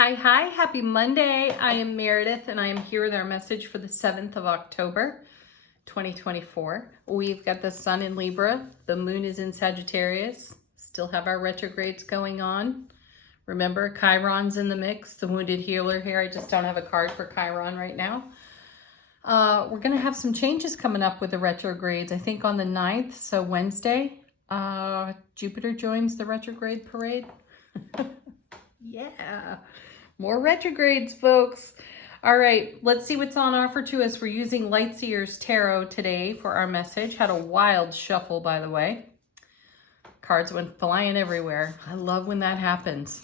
Hi, happy Monday. I am Meredith and I am here with our message for the 7th of October, 2024. We've got the sun in Libra, the moon is in Sagittarius, still have our retrogrades going on. Remember, Chiron's in the mix, the wounded healer here. I just don't have a card for Chiron right now. We're going to have some changes coming up with the retrogrades, I think on the 9th, so Wednesday. Jupiter joins the retrograde parade. Yeah, more retrogrades, folks. All right, let's see what's on offer to us. We're using Lightseer's Tarot today for our message. Had a wild shuffle, by the way. Cards went flying everywhere. I love when that happens.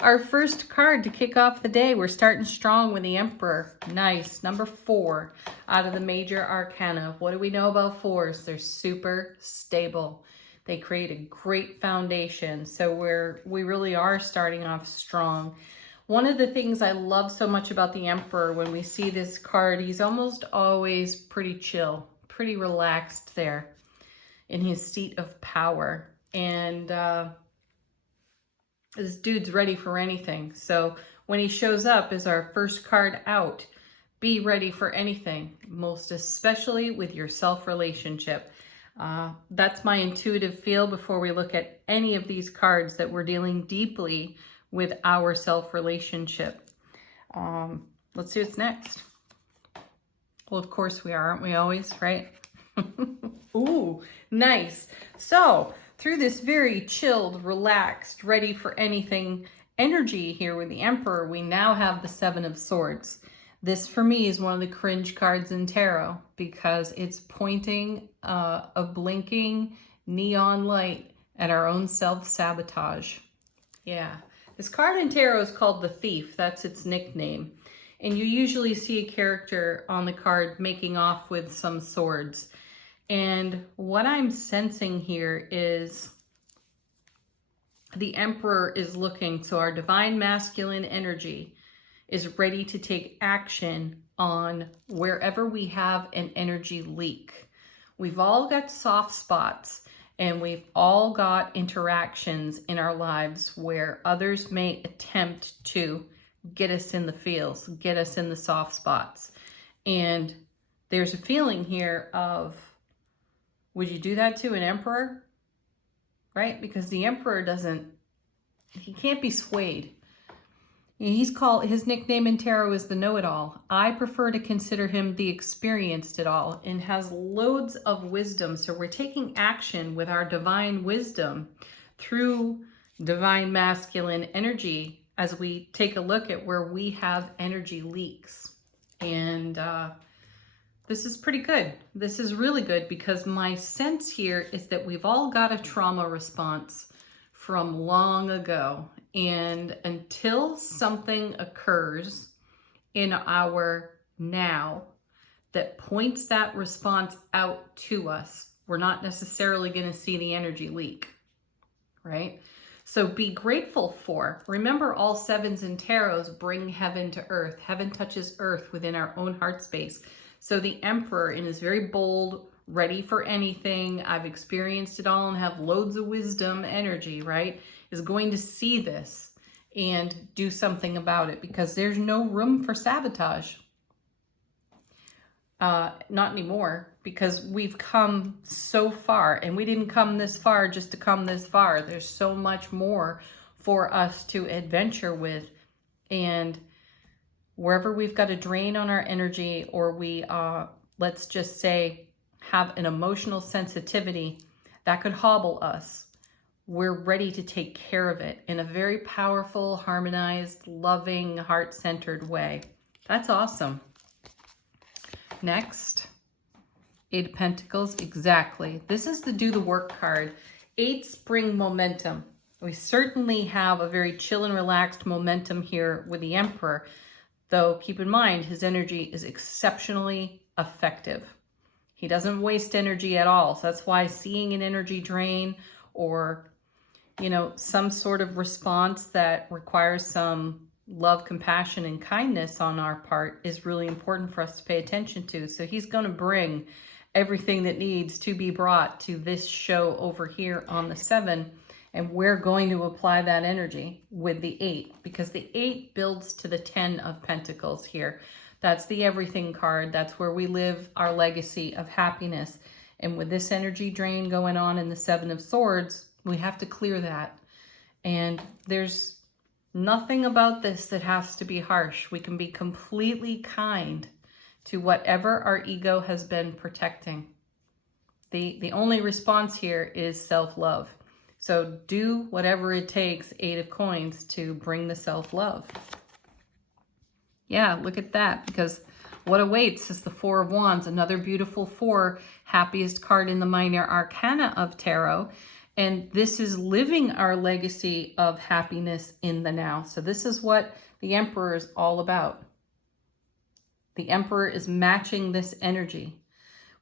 Our first card to kick off the day, we're starting strong with the Emperor. Nice. Number 4 out of the major arcana. What do we know about 4s? They're super stable. They create a great foundation. So we really are starting off strong. One of the things I love so much about the Emperor, when we see this card, he's almost always pretty chill, pretty relaxed there in his seat of power. And this dude's ready for anything. So when he shows up as our first card out, be ready for anything, most especially with your self-relationship. That's my intuitive feel before we look at any of these cards, that we're dealing deeply with our self-relationship. Let's see what's next. Well, of course we are, aren't we always, right? Ooh, nice. So through this very chilled, relaxed, ready for anything energy here with the Emperor, we now have the 7 of Swords. This for me is one of the cringe cards in tarot because it's pointing a blinking neon light at our own self-sabotage. Yeah, this card in tarot is called the Thief. That's its nickname. And you usually see a character on the card making off with some swords. And what I'm sensing here is the Emperor is looking, so our divine masculine energy is ready to take action on wherever we have an energy leak. We've all got soft spots and we've all got interactions in our lives where others may attempt to get us in the feels, get us in the soft spots. And there's a feeling here of, would you do that to an Emperor? Right? Because the Emperor he can't be swayed. His nickname in tarot is the know-it-all. I prefer to consider him the experienced it all and has loads of wisdom. So we're taking action with our divine wisdom through divine masculine energy as we take a look at where we have energy leaks. And this is pretty good. This is really good because my sense here is that we've all got a trauma response from long ago. And until something occurs in our now that points that response out to us, we're not necessarily going to see the energy leak, right? So be grateful for. Remember, all 7s in tarots bring heaven to earth. Heaven touches earth within our own heart space. So the Emperor, in his very bold, ready for anything, I've experienced it all and have loads of wisdom energy, right, is going to see this and do something about it because there's no room for sabotage. Not anymore, because we've come so far, and we didn't come this far just to come this far. There's so much more for us to adventure with. And wherever we've got a drain on our energy, or we, let's just say, have an emotional sensitivity that could hobble us, we're ready to take care of it in a very powerful, harmonized, loving, heart-centered way. That's awesome. Next, 8 of Pentacles, exactly. This is the do the work card. 8s bring momentum. We certainly have a very chill and relaxed momentum here with the Emperor, though keep in mind his energy is exceptionally effective. He doesn't waste energy at all. So that's why seeing an energy drain or, you know, some sort of response that requires some love, compassion, and kindness on our part is really important for us to pay attention to. So he's going to bring everything that needs to be brought to this show over here on the 7. And we're going to apply that energy with the 8, because the 8 builds to the 10 of Pentacles here. That's the everything card. That's where we live our legacy of happiness. And with this energy drain going on in the 7 of Swords, we have to clear that. And there's nothing about this that has to be harsh. We can be completely kind to whatever our ego has been protecting. The only response here is self-love. So do whatever it takes, 8 of Coins, to bring the self-love. Yeah, look at that, because what awaits is the 4 of Wands, another beautiful 4, happiest card in the Minor Arcana of Tarot. And this is living our legacy of happiness in the now. So this is what the Emperor is all about. The Emperor is matching this energy,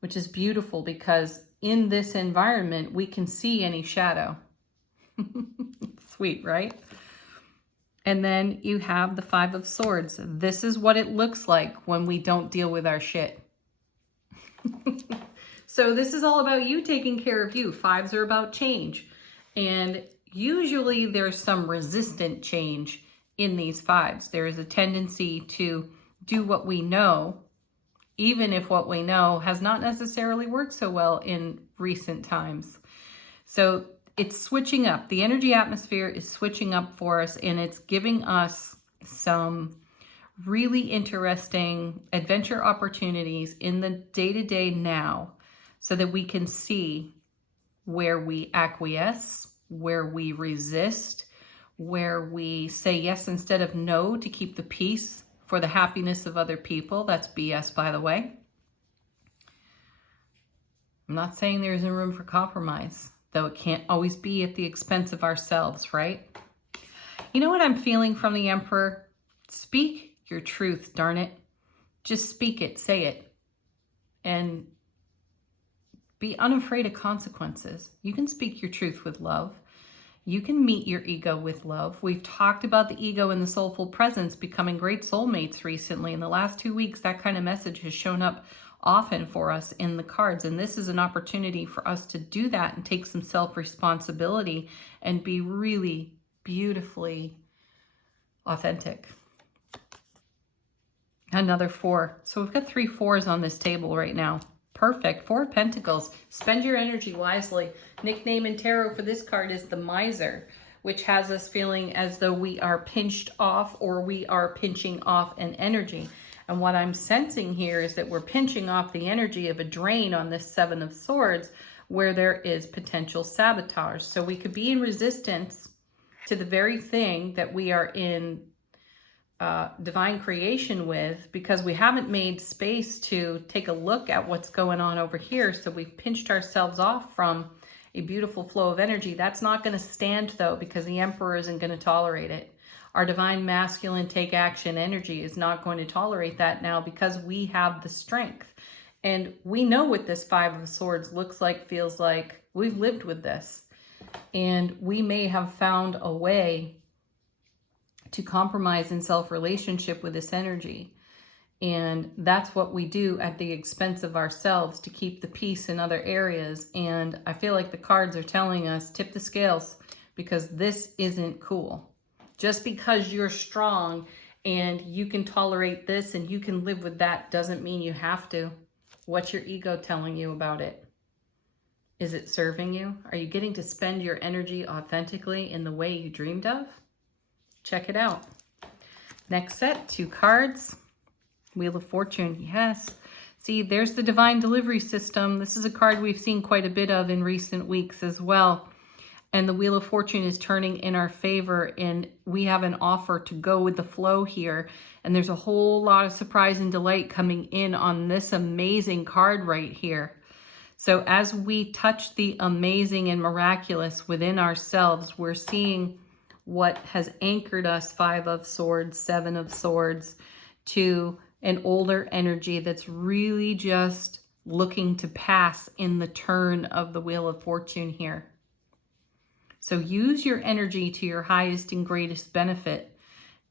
which is beautiful, because in this environment, we can see any shadow. Sweet, right? And then you have the 5 of Swords. This is what it looks like when we don't deal with our shit. So this is all about you taking care of you. 5s are about change. And usually there's some resistant change in these 5s. There is a tendency to do what we know, even if what we know has not necessarily worked so well in recent times. So it's switching up. The energy atmosphere is switching up for us, and it's giving us some really interesting adventure opportunities in the day-to-day now, so that we can see where we acquiesce, where we resist, where we say yes instead of no to keep the peace for the happiness of other people. That's BS, by the way. I'm not saying there isn't room for compromise, though it can't always be at the expense of ourselves, right? You know what I'm feeling from the Emperor? Speak your truth, darn it. Just speak it, say it. And be unafraid of consequences. You can speak your truth with love. You can meet your ego with love. We've talked about the ego and the soulful presence becoming great soulmates recently. In the last 2 weeks, that kind of message has shown up often for us in the cards. And this is an opportunity for us to do that and take some self-responsibility and be really beautifully authentic. Another 4. So we've got 3 4s on this table right now. Perfect. 4 of Pentacles. Spend your energy wisely. Nickname in tarot for this card is the Miser, which has us feeling as though we are pinched off, or we are pinching off an energy. And what I'm sensing here is that we're pinching off the energy of a drain on this 7 of Swords, where there is potential sabotage. So we could be in resistance to the very thing that we are in divine creation with, because we haven't made space to take a look at what's going on over here. So we've pinched ourselves off from a beautiful flow of energy. That's not going to stand, though, because the Emperor isn't going to tolerate it. Our divine masculine take action energy is not going to tolerate that now, because we have the strength. And we know what this 5 of Swords looks like, feels like. We've lived with this. And we may have found a way to compromise in self-relationship with this energy. And that's what we do at the expense of ourselves to keep the peace in other areas. And I feel like the cards are telling us, tip the scales, because this isn't cool. Just because you're strong and you can tolerate this and you can live with that doesn't mean you have to. What's your ego telling you about it? Is it serving you? Are you getting to spend your energy authentically in the way you dreamed of? Check it out. Next set, 2 cards. Wheel of Fortune, yes. See, there's the Divine Delivery System. This is a card we've seen quite a bit of in recent weeks as well. And the Wheel of Fortune is turning in our favor, and we have an offer to go with the flow here. And there's a whole lot of surprise and delight coming in on this amazing card right here. So as we touch the amazing and miraculous within ourselves, we're seeing what has anchored us, 5 of Swords, 7 of Swords, to an older energy that's really just looking to pass in the turn of the Wheel of Fortune here. So use your energy to your highest and greatest benefit,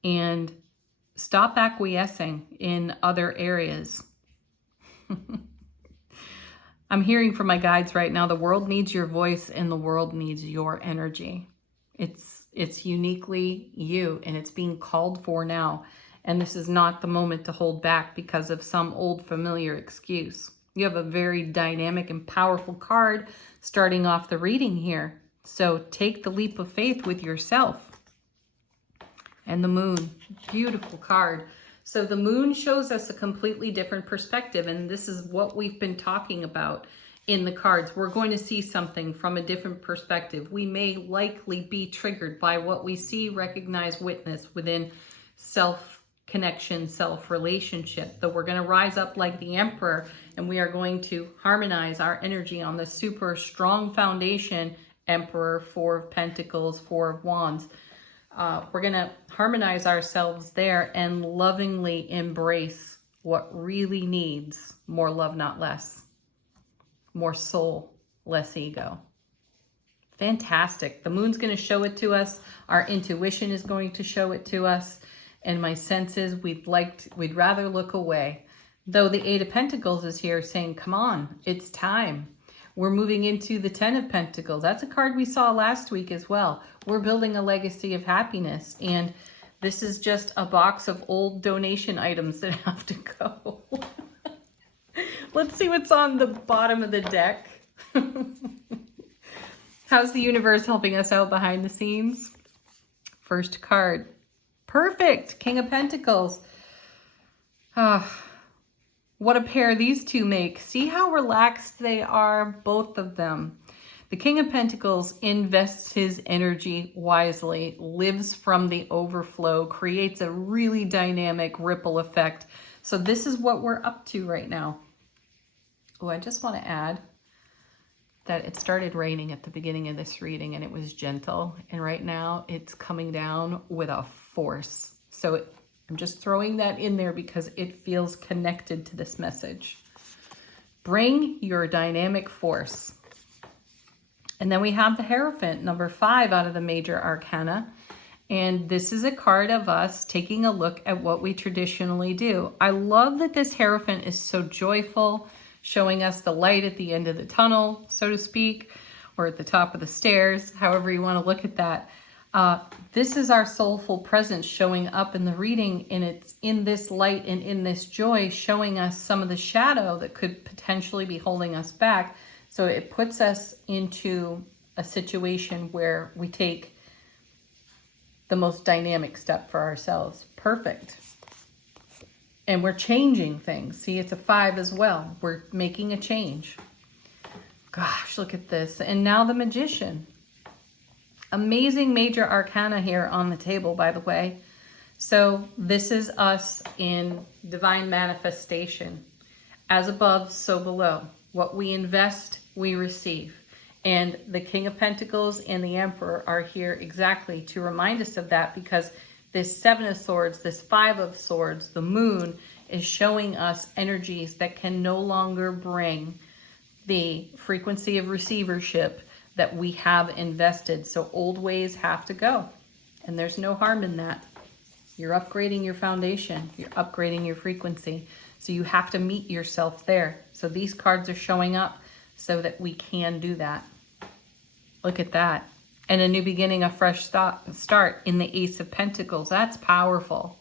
and stop acquiescing in other areas. I'm hearing from my guides right now, the world needs your voice and the world needs your energy. It's uniquely you, and it's being called for now. And this is not the moment to hold back because of some old familiar excuse. You have a very dynamic and powerful card starting off the reading here. So take the leap of faith with yourself. And the moon, beautiful card. So the moon shows us a completely different perspective, and this is what we've been talking about in the cards. We're going to see something from a different perspective. We may likely be triggered by what we see, recognize, witness within self-connection, self-relationship. Though we're going to rise up like the Emperor, and we are going to harmonize our energy on the super strong foundation. Emperor, Four of Pentacles, Four of Wands. We're going to harmonize ourselves there and lovingly embrace what really needs more love, not less. More soul, less ego. Fantastic. The moon's going to show it to us. Our intuition is going to show it to us. And my senses, we'd rather look away. Though the Eight of Pentacles is here saying, come on, it's time. We're moving into the Ten of Pentacles. That's a card we saw last week as well. We're building a legacy of happiness. And this is just a box of old donation items that have to go. Let's see what's on the bottom of the deck. How's the universe helping us out behind the scenes? First card. Perfect. King of Pentacles. What a pair these two make. See how relaxed they are, both of them. The King of Pentacles invests his energy wisely, lives from the overflow, creates a really dynamic ripple effect. So this is what we're up to right now. Oh, I just want to add that it started raining at the beginning of this reading and it was gentle. And right now it's coming down with a force. So I'm just throwing that in there because it feels connected to this message. Bring your dynamic force. And then we have the Hierophant, number 5 out of the major arcana. And this is a card of us taking a look at what we traditionally do. I love that this Hierophant is so joyful, showing us the light at the end of the tunnel, so to speak, or at the top of the stairs, however you want to look at that. This is our soulful presence showing up in the reading, and it's in this light and in this joy showing us some of the shadow that could potentially be holding us back. So it puts us into a situation where we take the most dynamic step for ourselves. Perfect. And we're changing things. See, it's a 5 as well. We're making a change. Gosh, look at this. And now the Magician. Amazing major arcana here on the table, by the way. So this is us in divine manifestation. As above, so below. What we invest, we receive. And the King of Pentacles and the Emperor are here exactly to remind us of that, because this 7 of Swords, this 5 of Swords, the moon, is showing us energies that can no longer bring the frequency of receivership that we have invested. So old ways have to go. And there's no harm in that. You're upgrading your foundation. You're upgrading your frequency. So you have to meet yourself there. So these cards are showing up so that we can do that. Look at that. And a new beginning, a fresh start in the Ace of Pentacles. That's powerful.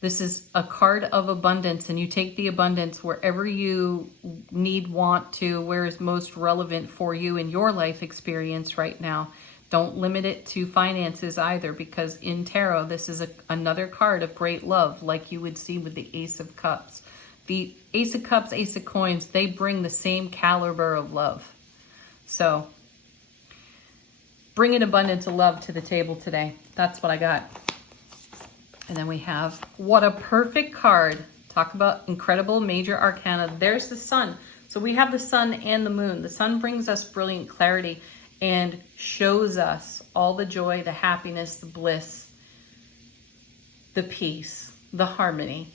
This is a card of abundance, and you take the abundance wherever you need, want to, where is most relevant for you in your life experience right now. Don't limit it to finances either, because in tarot, this is another card of great love, like you would see with the Ace of Cups. The Ace of Cups, Ace of Coins, they bring the same caliber of love. So bring an abundance of love to the table today. That's what I got. And then we have, what a perfect card. Talk about incredible major arcana. There's the sun. So we have the sun and the moon. The sun brings us brilliant clarity and shows us all the joy, the happiness, the bliss, the peace, the harmony,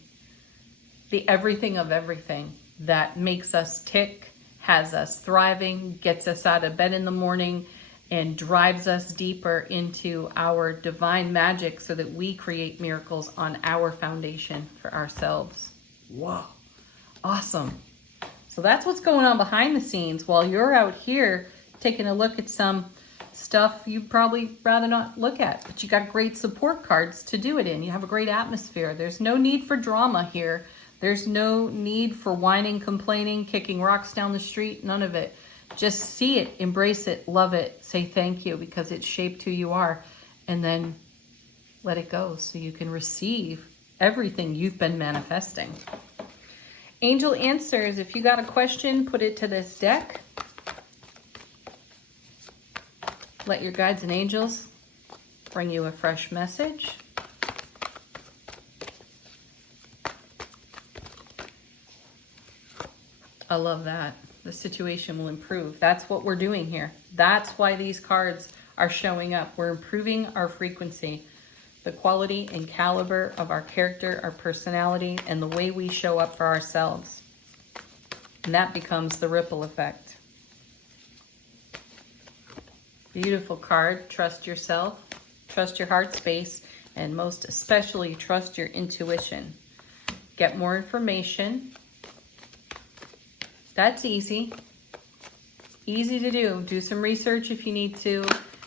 the everything of everything that makes us tick, has us thriving, gets us out of bed in the morning, and drives us deeper into our divine magic so that we create miracles on our foundation for ourselves. Whoa, awesome. So that's what's going on behind the scenes while you're out here taking a look at some stuff you'd probably rather not look at. But you got great support cards to do it in. You have a great atmosphere. There's no need for drama here. There's no need for whining, complaining, kicking rocks down the street. None of it. Just see it, embrace it, love it, say thank you because it shaped who you are, and then let it go so you can receive everything you've been manifesting. Angel answers. If you got a question, put it to this deck. Let your guides and angels bring you a fresh message. I love that. The situation will improve. That's what we're doing here. That's why these cards are showing up. We're improving our frequency, the quality and caliber of our character, our personality, and the way we show up for ourselves. And that becomes the ripple effect. Beautiful card. Trust yourself, trust your heart space, and most especially trust your intuition. Get more information. That's easy. Easy to do. Do some research if you need to.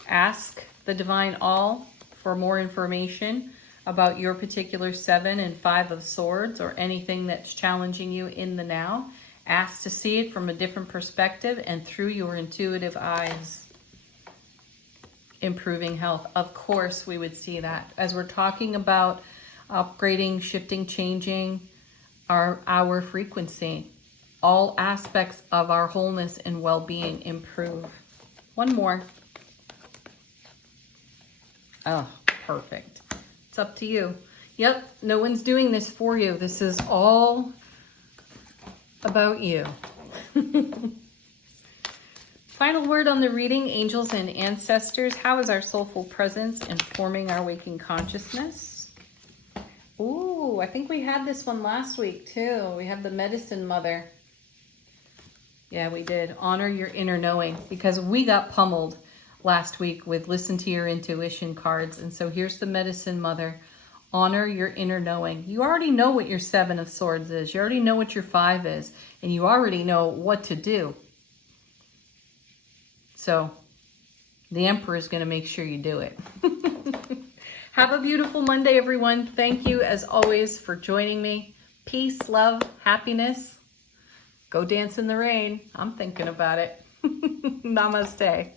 Ask the Divine All for more information about your particular 7 and 5 of Swords or anything that's challenging you in the now. Ask to see it from a different perspective and through your intuitive eyes. Improving health. Of course, we would see that. As we're talking about upgrading, shifting, changing our frequency, all aspects of our wholeness and well-being improve. One more. Oh, perfect. It's up to you. Yep, no one's doing this for you. This is all about you. Final word on the reading, angels and ancestors. How is our soulful presence informing our waking consciousness? Ooh, I think we had this one last week too. We have the Medicine Mother. Yeah, we did. Honor your inner knowing, because we got pummeled last week with listen to your intuition cards. And so here's the Medicine Mother. Honor your inner knowing. You already know what your 7 of Swords is. You already know what your 5 is. And you already know what to do. So the Emperor is going to make sure you do it. Have a beautiful Monday, everyone. Thank you, as always, for joining me. Peace, love, happiness. Go dance in the rain. I'm thinking about it. Namaste.